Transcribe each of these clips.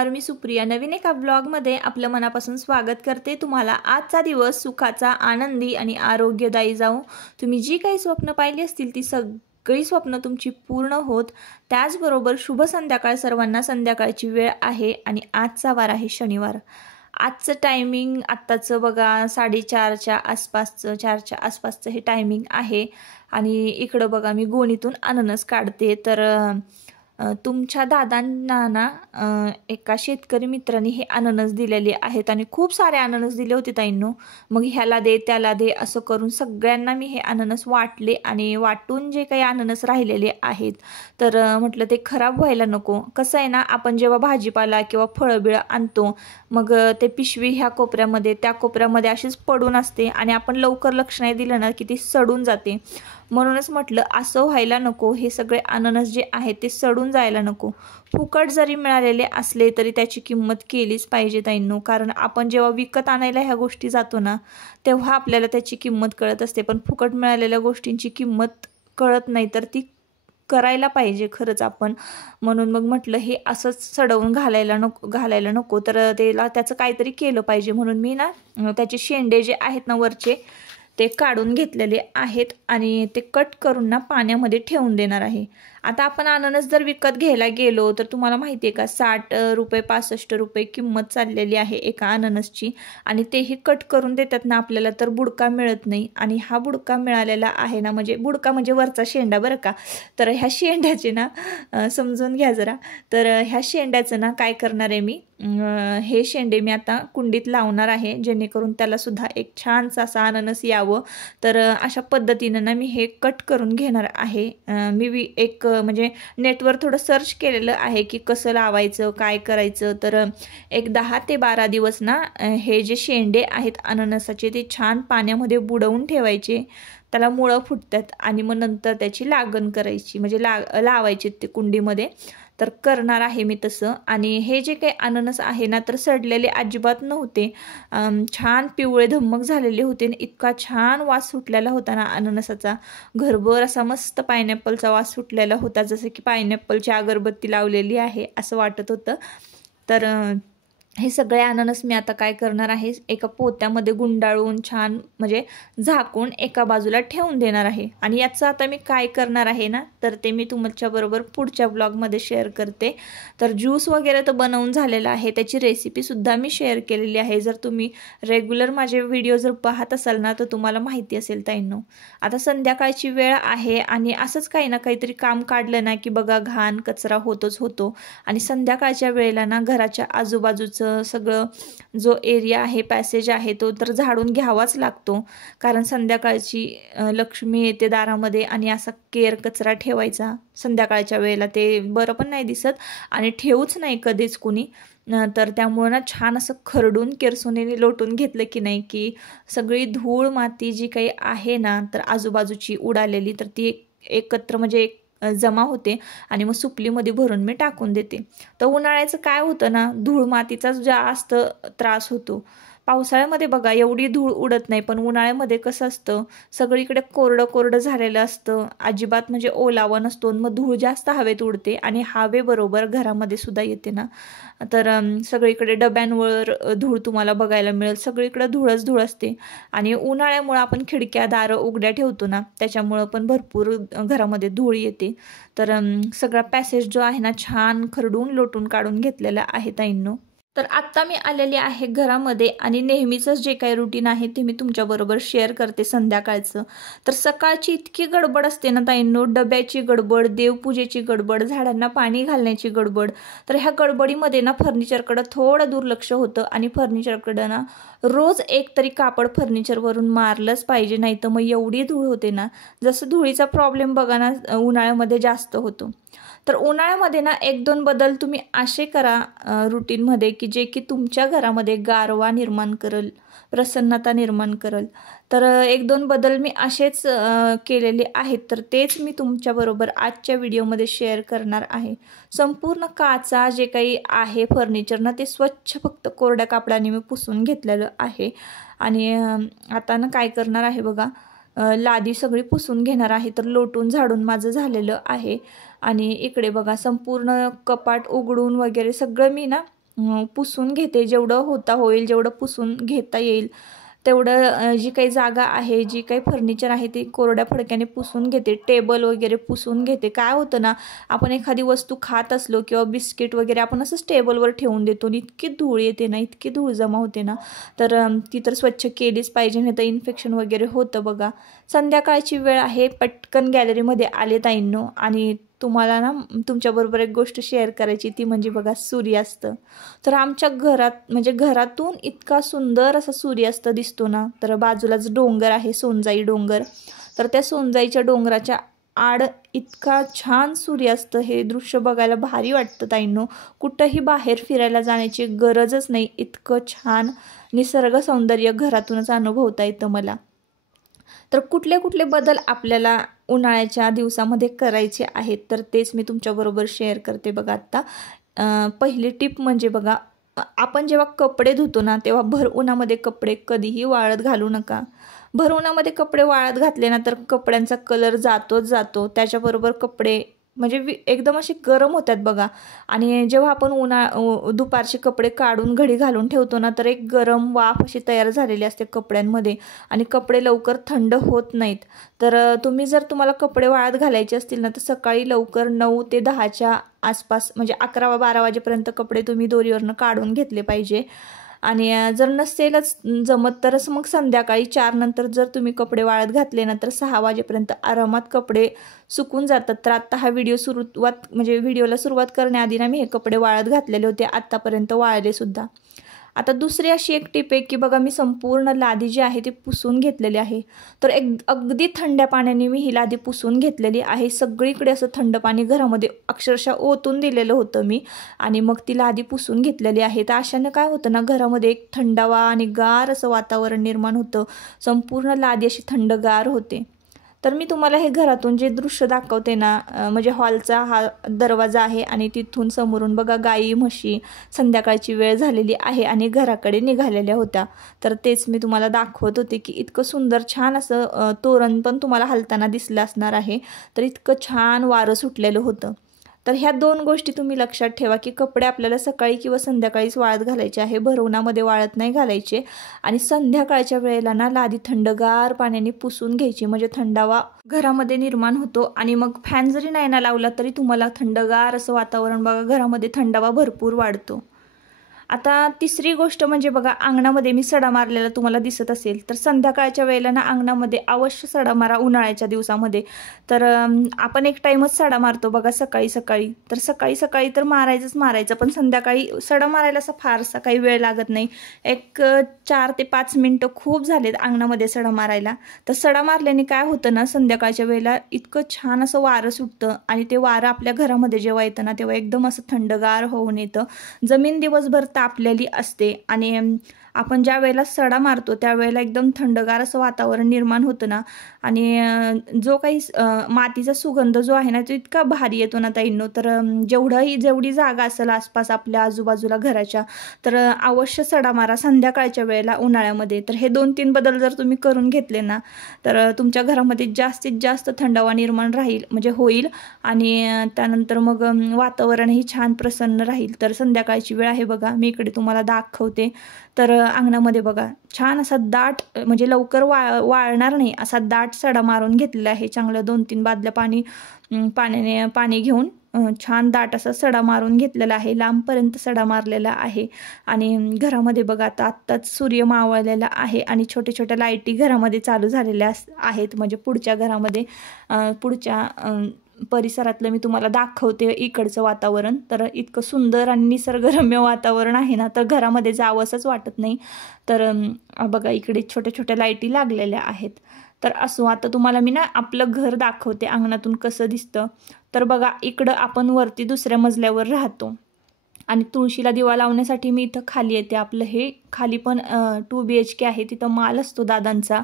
नमस्कार, मी सुप्रिया नवीन एका ब्लॉगमध्ये आपलं मनापासून स्वागत करते। तुम्हाला आजचा दिवस सुखाचा, आनंदी आणि आरोग्यदायी जावो। तुम्ही जी काही स्वप्न पाहिली असतील ती सगळी स्वप्न तुमची पूर्ण होत। त्याचबरोबर शुभ संध्याकाळ सर्वांना। संध्याकाळची वेळ आहे आणि आजचा वार आहे शनिवार। आजचं टायमिंग आत्ताचं बघा 4:30च्या आसपासचं, 4च्या आसपासचं हे टायमिंग आहे। आणि इकडं बघा मी गोणीतून अननस काढते। तर तुमच्या दादांना ना एका शेतकरी मित्रांनी हे अननस दिलेले आहेत आणि खूप सारे अननस दिले होते ताईंनो। मग ह्याला दे त्याला दे असं करून सगळ्यांना मी हे अननस वाटले आणि वाटून जे काही अननस राहिलेले आहेत तर म्हटलं ते खराब व्हायला नको। कसं आहे ना, आपण जेव्हा भाजीपाला किंवा फळबिळ आणतो मग ते पिशवी ह्या कोपऱ्यामध्ये त्या कोपऱ्यामध्ये अशीच पडून असते आणि आपण लवकर लक्ष नाही दिलं ना की ती सडून जाते। म्हणूनच म्हटलं असं व्हायला नको, हे सगळे अननस जे आहेत ते सडून जायला नको। फुकट जरी मिळालेले असले तरी त्याची किंमत केलीच पाहिजे ताईंनो। कारण आपण जेव्हा विकत आणायला ह्या गोष्टी जातो ना तेव्हा आपल्याला त्याची किंमत कळत असते, पण फुकट मिळालेल्या गोष्टींची किंमत कळत नाही, तर ती करायला पाहिजे खरंच आपण। म्हणून मग म्हटलं हे असंच सडवून घालायला नको, तर त्याचं काहीतरी केलं पाहिजे। म्हणून मी ना त्याचे शेंडे जे आहेत ना वरचे ते काढून घेतलेले आहेत आणि ते कट करून ना पाण्यामध्ये ठेवून देणार आहे। आता आपण अननस जर विकत घ्यायला गेलो तर तुम्हाला माहिती आहे का 60 रुपये 65 रुपये किंमत चाललेली आहे एका अननसची। आणि तेही कट करून देतात ना आपल्याला तर बुडका मिळत नाही। आणि हा बुडका मिळालेला आहे ना, म्हणजे बुडका म्हणजे वरचा शेंडा बरं का। तर ह्या शेंड्याचे ना समजून घ्या जरा। तर ह्या शेंड्याचं ना काय करणार आहे मी, हे शेंडे मी आता कुंडीत लावणार आहे जेणेकरून त्याला सुद्धा एक छानसा असा अननस यावं। तर अशा पद्धतीनं ना मी हे कट करून घेणार आहे। मी एक म्हणजे नेटवर थोडं सर्च केलेलं आहे की कसं लावायचं काय करायचं। तर एक 10 ते 12 दिवस ना हे जे शेंडे आहेत अननसाचे ते छान पाण्यामध्ये बुडवून ठेवायचे, त्याला मुळं फुटतात आणि मग नंतर त्याची लागण करायची, म्हणजे लावायची ते कुंडीमध्ये। तर करणार आहे मी तसं। आणि हे जे काही अननस आहे ना तर सडलेले अजिबात नव्हते, छान पिवळे धम्मक झालेले होते। इतका छान वास सुटलेला होता ना अननसाचा, घरभर असा मस्त पायनॅपलचा वास सुटलेला होता, जसं की पायनॅपलची अगरबत्ती लावलेली आहे असं वाटत होतं। तर हे सगळे अननस मी आता काय करणार आहे, एका पोत्यामध्ये गुंडाळून छान म्हणजे झाकून एका बाजूला ठेवून देणार आहे। आणि याचं आता मी काय करणार आहे ना तर ते मी तुमच्याबरोबर पुढच्या ब्लॉगमध्ये शेअर करते। तर ज्यूस वगैरे तर बनवून झालेला आहे, त्याची रेसिपीसुद्धा मी शेअर केलेली आहे। जर तुम्ही रेग्युलर माझे व्हिडिओ जर पाहत असाल ना तर तुम्हाला माहिती असेल ताईंनो। आता संध्याकाळची वेळ आहे आणि असंच काही ना काहीतरी काम काढलं ना की बघा घाण कचरा होतोच होतो। आणि संध्याकाळच्या वेळेला ना घराच्या आजूबाजूचं सगळं जो एरिया आहे पॅसेज आहे तो तर झाडून घ्यावाच लागतो। कारण संध्याकाळची लक्ष्मी येते दारामध्ये आणि असा केर कचरा ठेवायचा संध्याकाळच्या वेळेला ते बरं पण नाही दिसत आणि ठेवूच नाही कधीच कुणी। तर त्यामुळं ना छान असं खरडून केरसुनीने लोटून घेतलं की नाही की सगळी धूळ माती जी काही आहे ना तर आजूबाजूची उडालेली तर ती एकत्र म्हणजे जमा होते आणि मग सुपलीमध्ये भरून मी टाकून देते। तर उन्हाळ्याचं काय होतं ना, धूळ मातीचा जास्त त्रास होतो। पावसाळ्यामध्ये बघा एवढी धूळ उडत नाही, पण उन्हाळ्यामध्ये कसं असतं सगळीकडे कोरडं कोरडं झालेलं असतं, अजिबात म्हणजे ओलावा नसतो, मग धूळ जास्त हवेत उडते आणि हवेबरोबर घरामध्ये सुद्धा येते ना। तर सगळीकडे डब्यांवर धूळ तुम्हाला बघायला मिळेल, सगळीकडे धूळच धूळ असते। आणि उन्हाळ्यामुळं आपण खिडक्या दारं उघड्या ठेवतो ना त्याच्यामुळं पण भरपूर घरामध्ये धूळ येते। तर सगळा पॅसेज जो आहे ना छान खरडून लोटून काढून घेतलेला आहे ताईंनो। तर आत्ता मी आलेली आहे घरामध्ये आणि नेहमीचंच जे काही रुटीन आहे ते मी तुमच्याबरोबर शेअर करते संध्याकाळचं। तर सकाळची इतकी गडबड असते ना ताईंनो, डब्याची गडबड, देवपूजेची गडबड, झाडांना पाणी घालण्याची गडबड। तर ह्या गडबडीमध्ये ना फर्निचरकडं थोडं दुर्लक्ष होतं आणि फर्निचरकडं ना रोज एक तरी कापड फर्निचरवरून मारलंच पाहिजे, नाही तर मग एवढी धूळ होते ना। जसं धुळीचा प्रॉब्लेम बघा ना उन्हाळ्यामध्ये जास्त होतो। तर उन्हाळ्यामध्ये ना 1-2 बदल तुम्ही असे करा रुटीनमध्ये की जे की तुमच्या घरामध्ये गारवा निर्माण करेल, प्रसन्नता निर्माण करेल। तर 1-2 बदल मी असेच केलेले आहेत, तर तेच मी तुमच्याबरोबर आजच्या व्हिडिओमध्ये शेअर करणार आहे। संपूर्ण काचा जे काही आहे फर्निचर ना ते स्वच्छ फक्त कोरड्या कापडाने मी पुसून घेतलेलं आहे। आणि आता ना काय करणार आहे बघा, लादी सगळी पुसून घेणार आहे। तर लोटून झाडून माझं झालेलं आहे। आणि इकडे बघा संपूर्ण कपाट उघडून वगैरे सगळं मी ना पुसून घेते, जेवढं होईल जेवढं पुसून घेता येईल तेवढं जी काही जागा आहे, जी काही फर्निचर आहे ते कोरड्या फडक्याने पुसून घेते. टेबल वगैरे पुसून घेते. काय होतं ना, आपण एखादी वस्तू खात असलो किंवा बिस्किट वगैरे आपण असंच टेबलवर ठेवून देतो आणि इतकी धूळ येते ना, इतकी धूळ जमा होते ना, तर ती तर स्वच्छ केलीच पाहिजे, नाही तर इन्फेक्शन वगैरे होतं बघा. संध्याकाळची वेळ आहे, पटकन गॅलरीमध्ये आले ताईंनो आणि तुम्हाला ना तुमच्याबरोबर एक गोष्ट शेअर करायची, ती म्हणजे बघा सूर्यास्त. तर आमच्या घरात म्हणजे घरातून इतका सुंदर असा सूर्यास्त दिसतो ना, तर बाजूलाच डोंगर आहे, सोनजाई डोंगर. तर त्या सोनजाईच्या डोंगराच्या आड इतका छान सूर्यास्त, हे दृश्य बघायला भारी वाटतं ताईंनो. कुठंही बाहेर फिरायला जाण्याची गरजच नाही, इतकं छान निसर्ग सौंदर्य घरातूनच अनुभवता येतं मला. तर कुठले कुठले बदल आपल्याला उन्हाळ्याच्या दिवसामध्ये करायचे आहेत, तर तेच मी तुमच्याबरोबर शेअर करते बघा. आत्ता पहिली टिप म्हणजे बघा, आपण जेव्हा कपडे धुतो ना, तेव्हा भर उन्हामध्ये कपडे कधीही वाळत घालू नका. भर उन्हामध्ये कपडे वाळत घातले ना, तर कपड्यांचा कलर जातोच जातो. त्याच्याबरोबर कपडे म्हणजे एकदम असे गरम होतात बघा. आणि जेव्हा आपण दुपारचे कपडे काढून घडी घालून ठेवतो ना, तर एक गरम वाफ अशी तयार झालेली असते कपड्यांमध्ये आणि कपडे लवकर थंड होत नाहीत. तर तुम्हाला कपडे वाळत घालायचे असतील ना, तर सकाळी लवकर 9 ते 10च्या आसपास म्हणजे 11-12 वाजेपर्यंत कपडे तुम्ही दोरीवरनं काढून घेतले पाहिजे. आणि जर नसेलच जमत तर मग संध्याकाळी 4 नंतर जर तुम्ही कपडे वाळत घातले ना, तर 6 वाजेपर्यंत आरामात कपडे सुकून जातात. तर आत्ता हा व्हिडिओला सुरुवात करण्याआधी ना मी हे कपडे वाळत घातलेले होते, आत्तापर्यंत वाळले सुद्धा. आता दुसरी अशी एक टिप आहे की बघा, मी संपूर्ण लादी जी आहे ती पुसून घेतलेली आहे. तर अगदी थंड्या पाण्याने मी ही लादी पुसून घेतलेली आहे. सगळीकडे असं थंड पाणी घरामध्ये अक्षरशः ओतून दिलेलं होतं मी आणि मग ती लादी पुसून घेतलेली आहे. तर अशानं काय होतं ना, घरामध्ये एक थंडावा आणि गार असं वातावरण निर्माण होतं. संपूर्ण लादी अशी थंडगार होते. तर मी तुम्हाला हे घरातून जे दृश्य दाखवते ना, म्हणजे हॉलचा हा दरवाजा आहे आणि तिथून समोरून बघा गाई म्हशी संध्याकाळची वेळ झालेली आहे आणि घराकडे निघालेल्या होत्या. तर तेच मी तुम्हाला दाखवत होते की इतकं सुंदर छान असं तोरण पण तुम्हाला हलताना दिसलं असणार आहे. तर इतकं छान वारं सुटलेलं होतं. तर ह्या 2 गोष्टी तुम्ही लक्षात ठेवा की कपडे आपल्याला सकाळी किंवा संध्याकाळीच वाळत घालायचे आहे, भर उन्हामध्ये वाळत नाही घालायचे. आणि संध्याकाळच्या वेळेला ना लादी थंडगार पाण्याने पुसून घ्यायची, म्हणजे थंडावा घरामध्ये निर्माण होतो. आणि मग फॅन जरी नाही ना लावला तरी तुम्हाला थंडगार असं वातावरण बघा, घरामध्ये थंडावा भरपूर वाढतो. आता तिसरी गोष्ट म्हणजे बघा, अंगणामध्ये मी सडा मारलेला तुम्हाला दिसत असेल, तर संध्याकाळच्या वेळेला ना अंगणामध्ये अवश्य सडा मारा उन्हाळ्याच्या दिवसामध्ये. तर आपण एक टाईमच सडा मारतो बघा, सकाळी सकाळी. तर सकाळी तर मारायचं, पण संध्याकाळी सडा मारायला असा फारसा काही वेळ लागत नाही. एक 4 ते 5 मिनटं खूप झालेत अंगणामध्ये सडा मारायला. तर सडा मारल्याने काय होतं ना, संध्याकाळच्या वेळेला इतकं छान असं वारं सुटतं आणि ते वारं आपल्या घरामध्ये जेव्हा येतं ना, तेव्हा एकदम असं थंडगार होऊन येतं. जमीन दिवसभर तापलेली असते आणि आपण ज्या वेळेला सडा मारतो त्यावेळेला एकदम थंडगार असं वातावरण निर्माण होतं ना, आणि जो काही मातीचा सुगंध जो आहे ना, तो इतका भारी येतो ना ताईंनो. तर जेवढी जागा असेल आसपास आपल्या आजूबाजूला घराच्या, तर अवश्य सडा मारा संध्याकाळच्या वेळेला उन्हाळ्यामध्ये. तर हे 2-3 बदल जर तुम्ही करून घेतले ना, तर तुमच्या घरामध्ये जास्तीत जास्त थंडावा निर्माण होईल आणि त्यानंतर मग वातावरणही छान प्रसन्न राहील. तर संध्याकाळची वेळ आहे बघा, मी इकडे तुम्हाला दाखवते. तर अंगणामध्ये बघा छान असा दाट, म्हणजे लवकर वाळणार नाही असा दाट सडा मारून घेतलेला आहे. चांगलं 2-3 बादल्या पाणी घेऊन छान दाट असा सडा मारून घेतलेला आहे. लांबपर्यंत सडा मारलेला आहे. आणि घरामध्ये बघा आत्ताच सूर्य मावळलेला आहे आणि छोट्या छोट्या लाईटी घरामध्ये चालू झालेल्या आहेत. म्हणजे पुढच्या घरामध्ये पुढच्या परिसरातलं मी तुम्हाला दाखवते इकडचं वातावरण. तर इतकं सुंदर आणि निसर्गरम्य वातावरण आहे ना, तर घरामध्ये जावंसंच वाटत नाही. तर बघा इकडे छोट्या छोट्या लाईटी लागलेल्या आहेत. तर असो, आता तुम्हाला मी ना आपलं घर दाखवते अंगणातून कसं दिसतं. तर बघा इकडं आपण वरती दुसऱ्या मजल्यावर राहतो आणि तुळशीला दिवा लावण्यासाठी मी इथं खाली येते. आपलं हे खाली पण 2 BHK आहे. तिथं माल असतो दादांचा,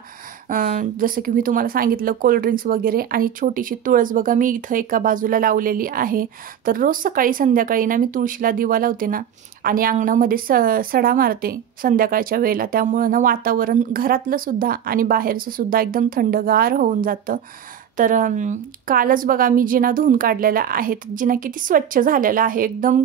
जसं की मी तुम्हाला सांगितलं कोल्ड्रिंक्स वगैरे. आणि छोटीशी तुळस बघा मी इथं एका बाजूला लावलेली आहे. तर रोज सकाळी संध्याकाळी ना मी तुळशीला दिवा लावते ना आणि अंगणामध्ये सडा मारते संध्याकाळच्या वेळेला. त्यामुळं ना वातावरण घरातलं सुद्धा आणि बाहेरचं सुद्धा एकदम थंडगार होऊन जातं. तर कालच बघा मी जिना धुवून काढलेला आहे. जिना किती स्वच्छ झालेला आहे एकदम,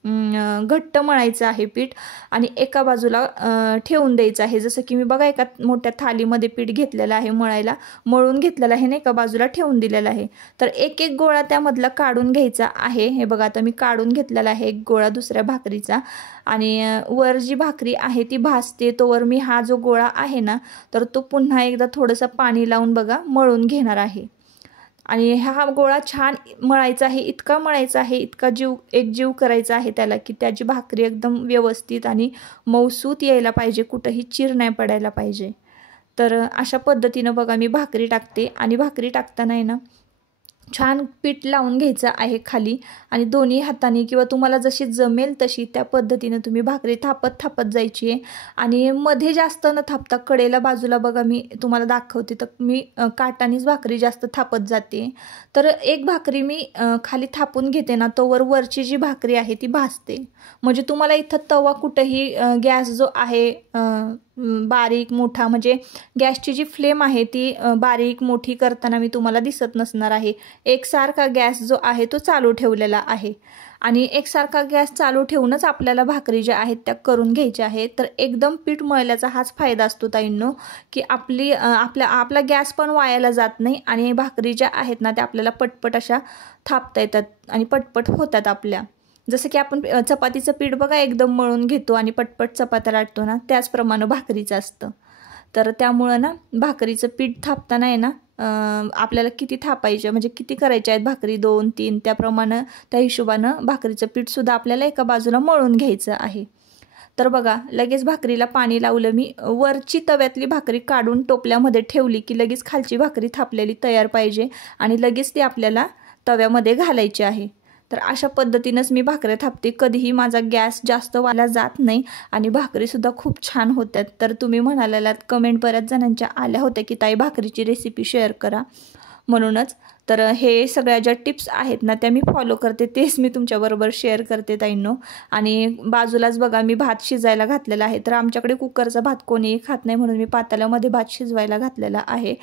घट्ट मळायचं आहे पीठ आणि एका बाजूला ठेवून द्यायचं आहे। जसं की मी बघा एका मोठ्या थालीमध्ये पीठ घेतलेलं आहे, मळून घेतलेलं आहे आणि एका बाजूला ठेवून दिलेलं आहे। तर एक एक गोळा त्यामधला काढून घ्यायचा आहे। हे बघा आता मी काढून घेतलेला आहे एक गोळा दुसऱ्या भाकरीचा आणि वर जी भाकरी आहे ती भाजते तोवर मी हा जो गोळा आहे ना तर तो पुन्हा एकदा थोडंसं पाणी लावून बघा मळून घेणार आहे। आणि हा गोळा छान मळायचा आहे, इतका मळायचा आहे, इतका एकजीव करायचा आहे त्याला की त्याची भाकरी एकदम व्यवस्थित आणि मऊसूत यायला पाहिजे, कुठेही चीर नाही पडायला पाहिजे। तर अशा पद्धतीनं बघा मी भाकरी टाकते आणि भाकरी टाकताना आहे ना छान पीठ लावून घ्यायचं आहे खाली आणि दोन्ही हाताने किंवा तुम्हाला जशी जमेल तशी त्या पद्धतीने तुम्ही भाकरी थापत जायची आहे। आणि मध्ये जास्त न थापता कडेला बाजूला बघा मी तुम्हाला दाखवते तर मी काटानेच भाकरी जास्त थापत जाते। तर एक भाकरी मी खाली थापून घेते ना तोवर वरची जी भाकरी आहे ती भाजते। म्हणजे तुम्हाला इथं तवा कुठेही गॅस जो आहे बारीक मोठा म्हणजे गॅसची जी फ्लेम आहे ती बारीक मोठी करताना मी तुम्हाला दिसत नसणार आहे। एकसारखा गॅस जो आहे तो चालू ठेवलेला आहे आणि एकसारखा गॅस चालू ठेवूनच आपल्याला भाकरी ज्या आहेत त्या करून घ्यायच्या आहेत। तर एकदम पीठ मळल्याचा हाच फायदा असतो ताईंनो की आपला गॅस पण वायाला जात नाही आणि भाकरी ज्या आहेत ना त्या आपल्याला पटपट अशा थापता येतात आणि पटपट होतात आपल्या। जसं की आपण चपातीचं पीठ बघा एकदम मळून घेतो आणि पटपट चपात्या लाटतो ना त्याचप्रमाणे भाकरीचं असतं। तर त्यामुळं ना भाकरीचं पीठ थापताना आहे ना आपल्याला किती थापायचं म्हणजे किती करायच्या आहेत भाकरी 2 3 त्याप्रमाणे त्या हिशोबानं भाकरीचं पीठसुद्धा आपल्याला एका बाजूला मळून घ्यायचं आहे। तर बघा लगेच भाकरीला पाणी लावलं मी, वरची तव्यातली भाकरी काढून टोपल्यामध्ये ठेवली की लगेच खालची भाकरी थापलेली तयार पाहिजे आणि लगेच ती आपल्याला तव्यामध्ये घालायची आहे। तर अशा पद्धतीनेच मी भाकऱ्या थापते, कधीही माझा गॅस जास्त वाला जात नाही आणि भाकरीसुद्धा खूप छान होतात। तर तुम्ही म्हणालात कमेंट बऱ्याच जणांच्या आल्या होत्या की ताई भाकरीची रेसिपी शेअर करा म्हणूनच। तर हे सगळ्या ज्या टिप्स आहेत ना त्या मी फॉलो करते, तेच मी तुमच्याबरोबर शेअर करते ताईंनो। आणि बाजूलाच बघा मी भात शिजायला घातलेला आहे। तर आमच्याकडे कुकरचा भात कोणीही खात नाही म्हणून मी पातेल्यामध्ये भात शिजायला घातलेला आहे।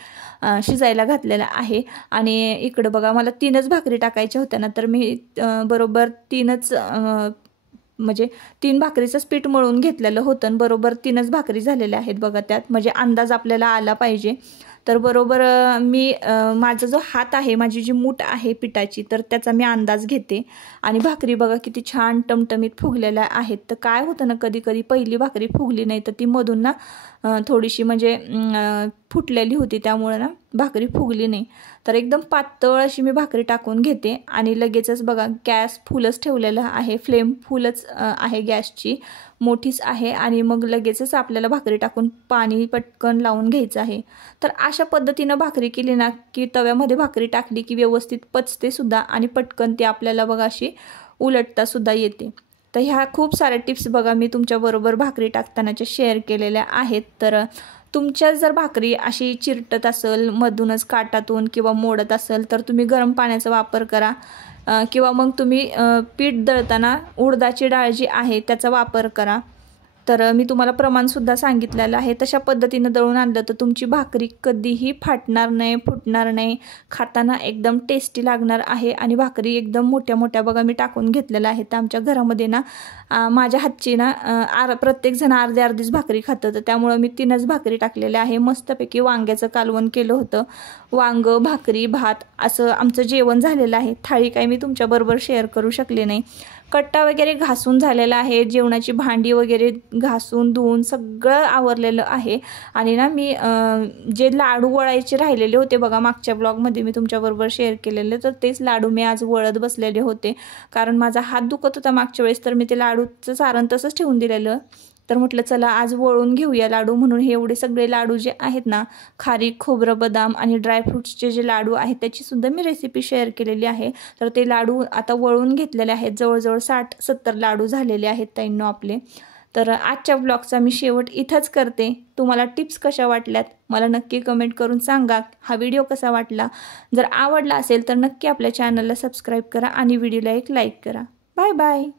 आणि इकडं बघा मला 3च भाकरी टाकायच्या होत्या ना तर मी बरोबर 3च म्हणजे 3 भाकरीचं पीठ मळून घेतलेलं होतं आणि बरोबर 3च भाकरी झालेल्या आहेत बघा त्यात, म्हणजे अंदाज आपल्याला आला पाहिजे। तर बरोबर मी माझा जो हात आहे माझी जी मूठ आहे पिठाची तर त्याचा मी अंदाज घेते आणि भाकरी बघा किती छान टमटमीत फुगलेल्या आहेत। तर काय होतं ना कधी कधी पहिली भाकरी फुगली नाही तर ती मधून ना थोडीशी म्हणजे फुटलेली होती त्यामुळे ना भाकरी फुगली नाही। तर एकदम पातळ अशी मी भाकरी टाकून घेते आणि लगेचच बघा गॅस फुलच ठेवलेला आहे, फ्लेम फुलच आहे गॅसची, मोठीच आहे आणि मग लगेचच आपल्याला भाकरी टाकून पाणी पटकन लावून घ्यायचं आहे। तर अशा पद्धतीनं भाकरी केली ना की तव्यामध्ये भाकरी टाकली की व्यवस्थित पचते सुद्धा आणि पटकन ती आपल्याला बघा अशी उलटता सुद्धा येते। तर ह्या खूप साऱ्या टिप्स बघा मी तुमच्याबरोबर भाकरी टाकतानाच्या शेअर केलेल्या आहेत। तर तुमच्या जर भाकरी अशी चिरटत असेल मधूनच काटातून किंवा मोडत असेल तर तुम्ही गरम पाण्याचा वापर करा किंवा मग तुम्ही पीठ दळताना उडदाची डाळ जी आहे त्याचा वापर करा। तर मी तुम्हाला प्रमाणसुद्धा सांगितलेलं आहे, तशा पद्धतीनं दळून आणलं तर तुमची भाकरी कधीही फाटणार नाही, फुटणार नाही, खाताना एकदम टेस्टी लागणार आहे। आणि भाकरी एकदम मोठ्या मोठ्या बघा मी टाकून घेतलेल्या आहेत। आमच्या घरामध्ये ना माझ्या हातची ना प्रत्येकजण अर्धीच भाकरी खातं, तर त्यामुळं मी 3च भाकरी टाकलेल्या आहे। मस्तपैकी वांग्याचं कालवण केलं होतं, वांग भाकरी भात असं आमचं जेवण झालेलं आहे। थाळी काही मी तुमच्याबरोबर शेअर करू शकले नाही। कट्टा वगैरे घासून झालेला आहे, जेवणाची भांडी वगैरे घासून धुवून सगळं आवरलेलं आहे। आणि ना मी जे लाडू वळायचे राहिलेले होते बघा मागच्या ब्लॉगमध्ये मी तुमच्याबरोबर शेअर केलेले, तर तेच लाडू मी आज वळत बसलेले होते कारण माझा हात दुखत होता मागच्या वेळेस, तर मी ते लाडूचं सारण तसंच ठेवून दिलेलं। तर म्हटलं चला आज वळून घेऊया लाडू म्हणून हे एवढे सगळे लाडू जे आहेत ना खारीक खोबरं बदाम आणि ड्रायफ्रूट्सचे जे लाडू आहेत त्याची सुद्धा मी रेसिपी शेअर केलेली आहे। तर ते लाडू आता वळून घेतलेले आहेत, जवळजवळ 60-70 लाडू झालेले आहेत ताईंनो आपले। तर आजच्या ब्लॉगचा मी शेवट इथंच करते। तुम्हाला टिप्स कशा वाटल्यात मला नक्की कमेंट करून सांगा। हा व्हिडिओ कसा वाटला, जर आवडला असेल तर नक्की आपल्या चॅनलला सबस्क्राईब करा आणि व्हिडिओला एक लाईक करा। Bye bye.